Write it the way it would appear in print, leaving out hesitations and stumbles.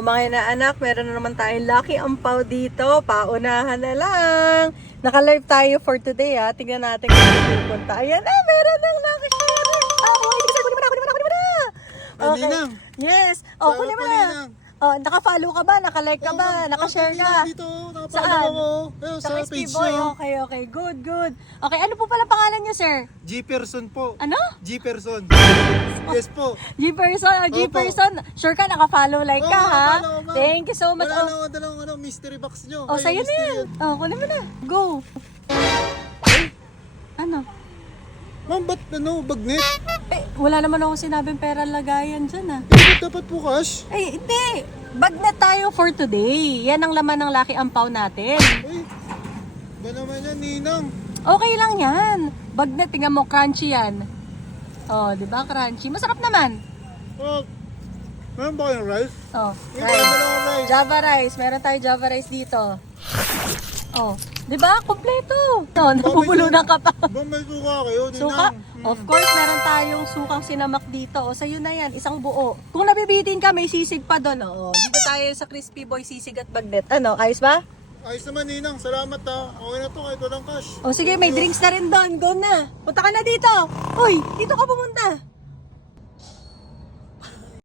Mga na anak, meron na naman tayong lucky ampaw dito. Paunahan na lang. Naka-live tayo for today ha. Tingnan natin kung saan pupunta. Ayan na, meron ng lucky share. Kunin mo na. Okay. Ninang. Yes. Salamat Kunin mo po, na. Ninang. Naka-follow ka ba? Naka-like ka ba? Naka-share ka? Dito, Saan? nakapalo ako. Ayun, Sa sa Crispy page Boy. nyo. Okay. Good. Okay, ano po pala pangalan niyo, sir? G-Person po. Ano? G-Person. Yes po. G-Person. Sure ka, naka-follow, like ka, Oo, ha? nakapalo ako, ma'am. Thank you so much. Wala na dalawang mystery box nyo. Oh, Ay, sa'yo na mystery yan. Kunin mo na. Go. Ano? Ma'am, ba't bagnet? Wala naman ako sinabing pera lagayan dyan, ah. Ba't dapat po cash? Hindi. Bagnet tayo for today. Yan ang laman ng Lucky Ampaw natin. Ay, ba naman yan, Ninang? Okay lang yan. Bagnet, tingnan mo, crunchy yan. Oh, di ba? Crunchy. Masarap naman. Oh, meron ba kayong rice? Oh, Ay, rice. meron akong rice. Java rice. Meron tayo Java rice dito. Oh, di ba? Kompleto. Oh, nabubulunan ka pa. Ba may suka kayo, Ninang? Suka? Of course, meron tayong sukang sinamak dito. O, sa'yo na yan. Isang buo. Kung nabibitin ka, may sisig pa doon. O, dito tayo sa Crispy Boy sisig at bagnet. Ano, ayos ba? Ayos naman, Ninang. Salamat ha. Okay na to, kahit walang cash. O, sige, may drinks na rin doon. Go na. Punta ka na dito. Uy, dito ka pumunta.